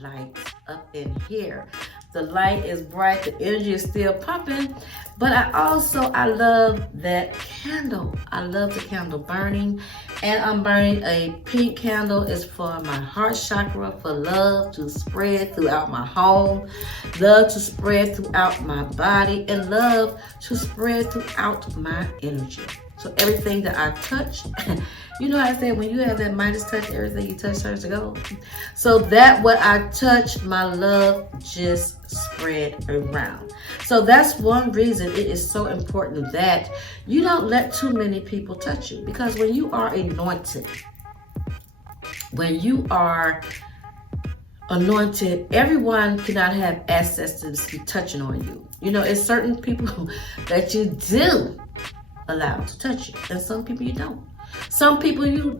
light up in here. The light is bright, the energy is still pumping, but I love that candle. I love the candle burning, and I'm burning a pink candle. It's for my heart chakra, for love to spread throughout my home, love to spread throughout my body, and love to spread throughout my energy. So everything that I touch, you know how I said when you have that Midas touch, everything you touch turns to gold. So that what I touch, my love just spread around. So that's one reason it is so important that you don't let too many people touch you. Because when you are anointed, everyone cannot have access to be touching on you. You know, it's certain people that you do allow to touch you, and some people you don't. Some people you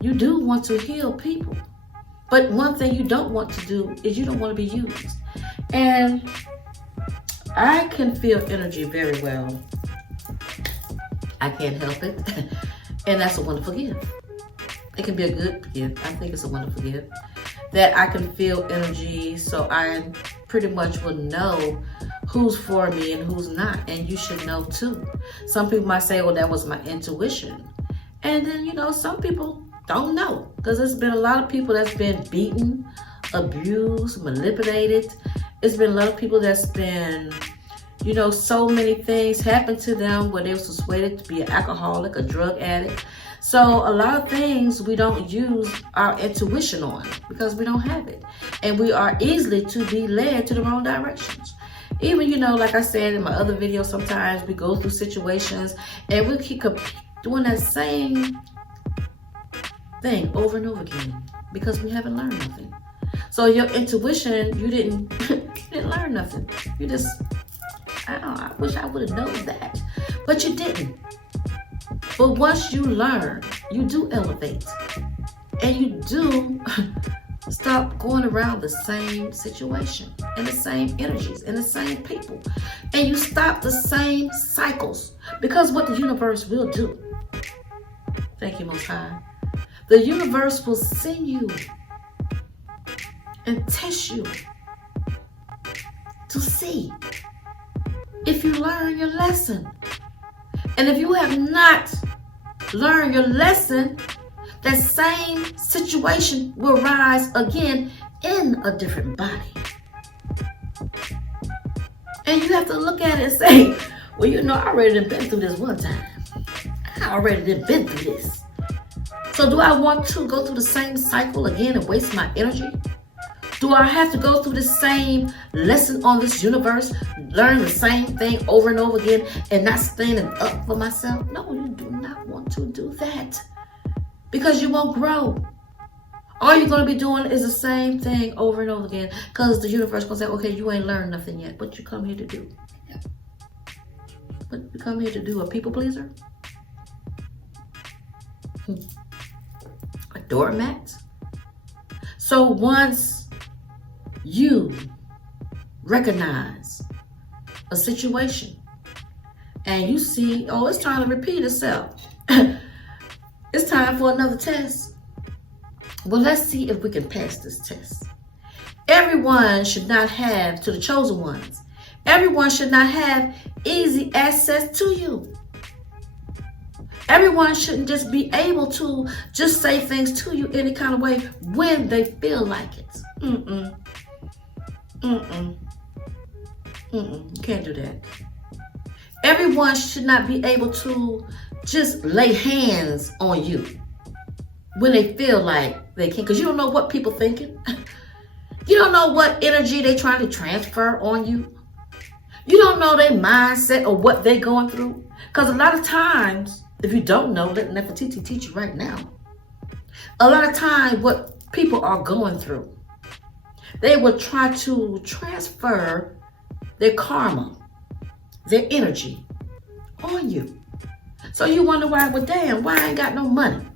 do want to heal people, but one thing you don't want to do is you don't want to be used. And I can feel energy very well. I can't help it, and that's a wonderful gift. It can be a good gift. I think it's a wonderful gift that I can feel energy, so I pretty much will know who's for me and who's not. And you should know too. Some people might say, well, that was my intuition. And then, some people don't know, because there's been a lot of people that's been beaten, abused, manipulated. It's been a lot of people that's been, so many things happened to them where they were persuaded to be an alcoholic, a drug addict. So a lot of things we don't use our intuition on because we don't have it. And we are easily to be led to the wrong directions. Even, like I said in my other video, sometimes we go through situations and we keep doing that same thing over and over again because we haven't learned nothing. So your intuition, you didn't learn nothing. You just, I wish I would have known that, but you didn't. But once you learn, you do elevate, and you do stop going around the same situation and the same energies and the same people, and you stop the same cycles. Because what the universe will do, thank you Most High, the universe will send you and test you to see if you learn your lesson. And if you have not learned your lesson, that same situation will rise again in a different body. And you have to look at it and say, well, I already been through this one time. I already been through this. So do I want to go through the same cycle again and waste my energy? Do I have to go through the same lesson on this universe, learn the same thing over and over again, and not standing up for myself? No, you do not want to do that, because you won't grow. All you're going to be doing is the same thing over and over again, because the universe going to say, okay, you ain't learned nothing yet. What you come here to do? What you come here to do? A people pleaser? A doormat? So once you recognize a situation and you see, oh, it's time to repeat itself. It's time for another test. Well, let's see if we can pass this test. Everyone should not have, to the chosen ones, everyone should not have easy access to you. Everyone shouldn't just be able to just say things to you any kind of way when they feel like it. You can't do that. Everyone should not be able to just lay hands on you when they feel like they can, because you don't know what people thinking. You don't know what energy they trying to transfer on you. You don't know their mindset or what they're going through. Because a lot of times, if you don't know, let Nefertiti teach you right now. A lot of times what people are going through, they will try to transfer their karma, their energy on you. So you wonder why, well, damn, why I ain't got no money?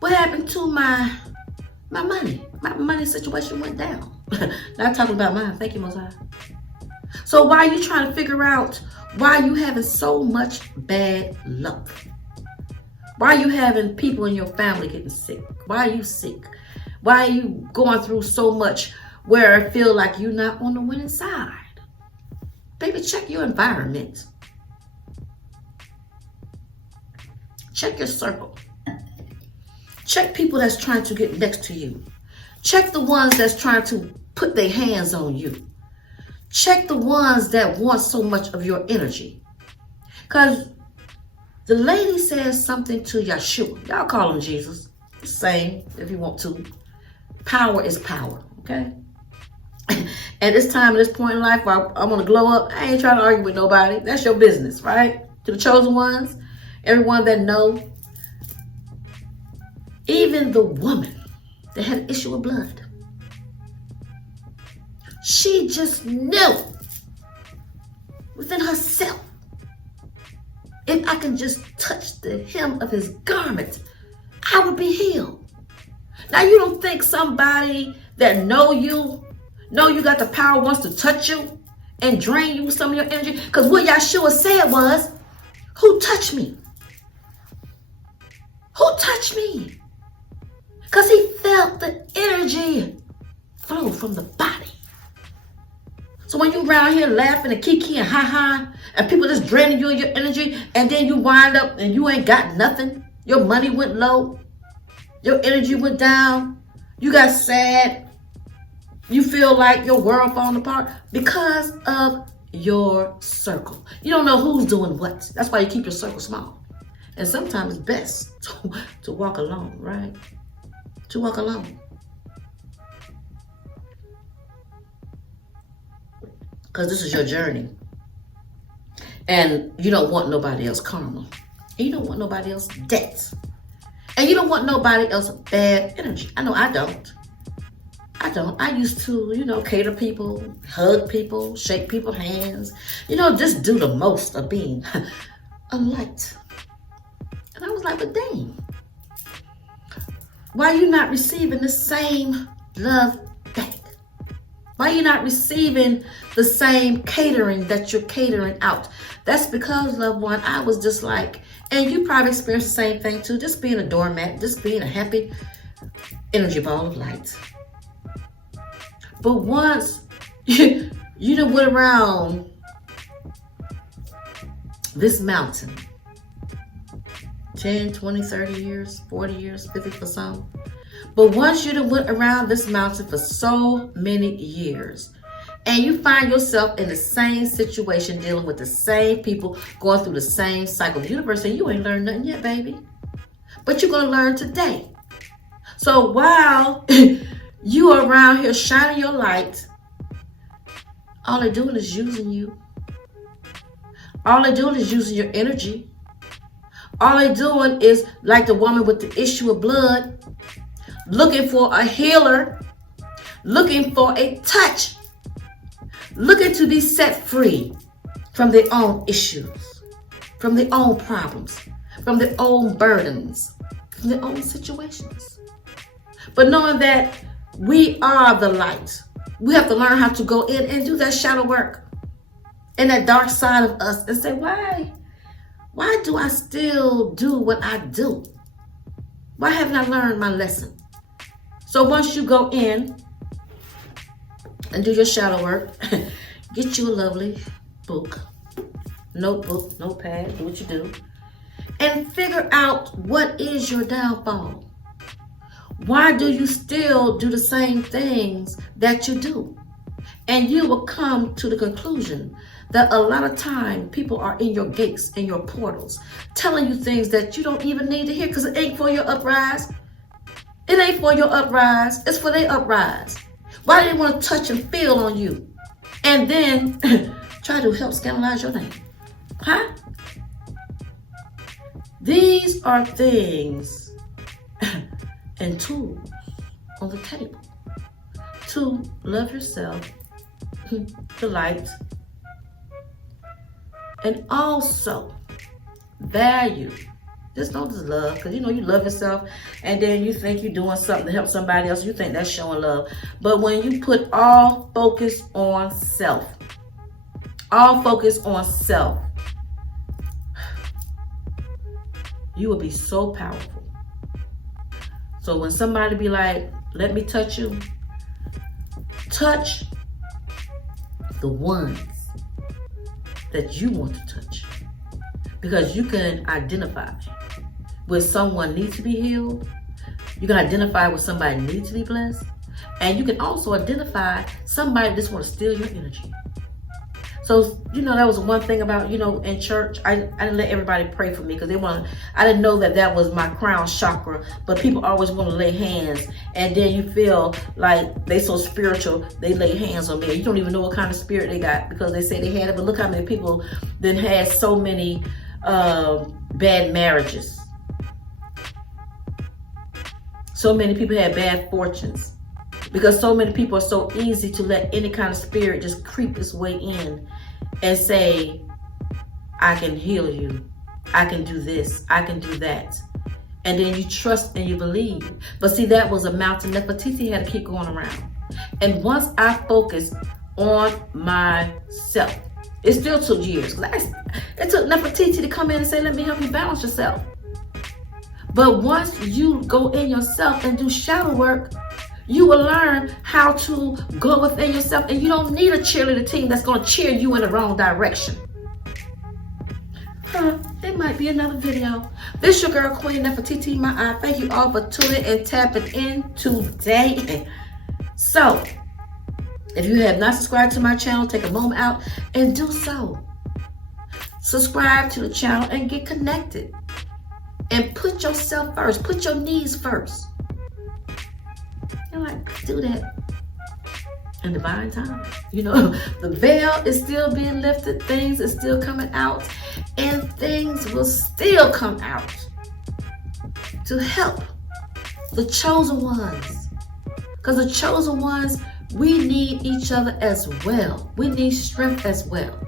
What happened to my money? My money situation went down. Not talking about mine. Thank you, Most High. So why are you trying to figure out why you having so much bad luck? Why are you having people in your family getting sick? Why are you sick? Why are you going through so much where I feel like you're not on the winning side? Baby, check your environment. Check your circle. Check people that's trying to get next to you. Check the ones that's trying to put their hands on you. Check the ones that want so much of your energy. Because the lady says something to Yeshua. Y'all call him Jesus. Same if you want to. Power is power, okay? At this time, at this point in life where I'm going to glow up, I ain't trying to argue with nobody. That's your business, right? To the chosen ones, everyone that know, even the woman that had an issue of blood, she just knew within herself, if I can just touch the hem of his garment, I would be healed. Now, you don't think somebody that know you got the power wants to touch you and drain you with some of your energy? Because what Yeshua said was, who touched me? Who touched me? Because he felt the energy flow from the body. So when you around here laughing and kiki and ha-ha, and people just draining you of your energy, and then you wind up and you ain't got nothing, your money went low, your energy went down, you got sad, you feel like your world falling apart because of your circle. You don't know who's doing what. That's why you keep your circle small. And sometimes it's best to walk alone, right? To walk alone. Because this is your journey. And you don't want nobody else karma. And you don't want nobody else debt. And you don't want nobody else bad energy. I know I don't. I used to, cater people, hug people, shake people's hands. Just do the most of being a light. And I was like, but dang. Why are you not receiving the same love back? Why are you not receiving the same catering that you're catering out? That's because, loved one, I was just like, and you probably experienced the same thing too, just being a doormat, just being a happy energy ball of light. But once you done went around this mountain, 10, 20, 30 years, 40 years, 50 for some. But once you done went around this mountain for so many years, and you find yourself in the same situation, dealing with the same people, going through the same cycle, the universe saying you ain't learned nothing yet, baby. But you're going to learn today. So while you are around here shining your light, all they're doing is using you. All they're doing is using your energy. All they're doing is, like the woman with the issue of blood, looking for a healer, looking for a touch, looking to be set free from their own issues, from their own problems, from their own burdens, from their own situations. But knowing that we are the light, we have to learn how to go in and do that shadow work in that dark side of us and say, why do I still do what I do? Why haven't I learned my lesson? So once you go in and do your shadow work, get you a lovely book, notebook, notepad, do what you do, and figure out what is your downfall. Why do you still do the same things that you do? And you will come to the conclusion that a lot of time people are in your gates, in your portals, telling you things that you don't even need to hear because it ain't for your uprise. It ain't for your uprise. It's for their uprise. Why do they want to touch and feel on you and then try to help scandalize your name? Huh? These are things and tools on the table to love yourself, the light, and also value. Just don't just love, because you love yourself, and then you think you're doing something to help somebody else. You think that's showing love. But when you put all focus on self, you will be so powerful. So when somebody be like, let me touch you, touch the ones that you want to touch. Because you can identify when someone needs to be healed. You can identify when somebody needs to be blessed. And you can also identify somebody that just want to steal your energy. So, that was one thing about, in church, I didn't let everybody pray for me because I didn't know that was my crown chakra, but people always want to lay hands. And then you feel like they so spiritual, they lay hands on me. You don't even know what kind of spirit they got because they say they had it, but look how many people then had so many bad marriages. So many people had bad fortunes because so many people are so easy to let any kind of spirit just creep its way in and say, I can heal you. I can do this. I can do that. And then you trust and you believe. But see, that was a mountain Nefertiti had to keep going around. And once I focused on myself, it still took years. It took Nefertiti to come in and say, let me help you balance yourself. But once you go in yourself and do shadow work, you will learn how to go within yourself, and you don't need a cheerleader team that's going to cheer you in the wrong direction. It might be another video. This your girl, Queen Nefertiti, my eye. Thank you all for tuning and tapping in today. So, if you have not subscribed to my channel, take a moment out and do so. Subscribe to the channel and get connected. And put yourself first. Put your needs first. Do that in divine time. The veil is still being lifted. Things are still coming out. And things will still come out to help the chosen ones. Because the chosen ones, we need each other as well. We need strength as well.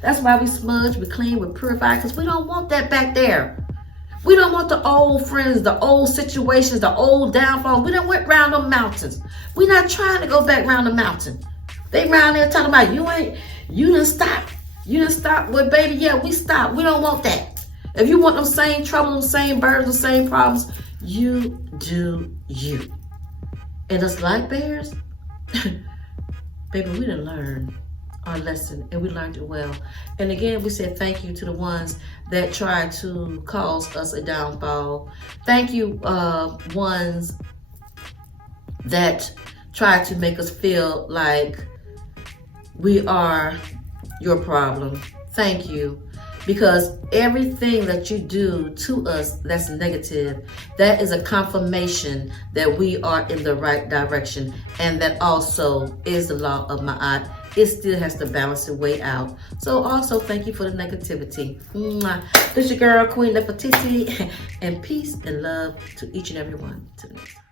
That's why we smudge, we clean, we purify. Because we don't want that back there. We don't want the old friends, the old situations, the old downfalls. We done went round them mountains. We're not trying to go back round the mountain. They round there talking about you done stop. You done stop. Well, baby, yeah, we stopped. We don't want that. If you want them same trouble, them same burdens, the same problems, you do you. And us light bears, baby, we done learned our lesson and we learned it well. And again, we said thank you to the ones that tried to cause us a downfall. Thank you, ones that tried to make us feel like we are your problem. Thank you. Because everything that you do to us that's negative, that is a confirmation that we are in the right direction. And that also is the law of Ma'at. It still has to balance its way out. So also thank you for the negativity. This is your girl, Queen Nefertiti. And peace and love to each and every one. Till next time.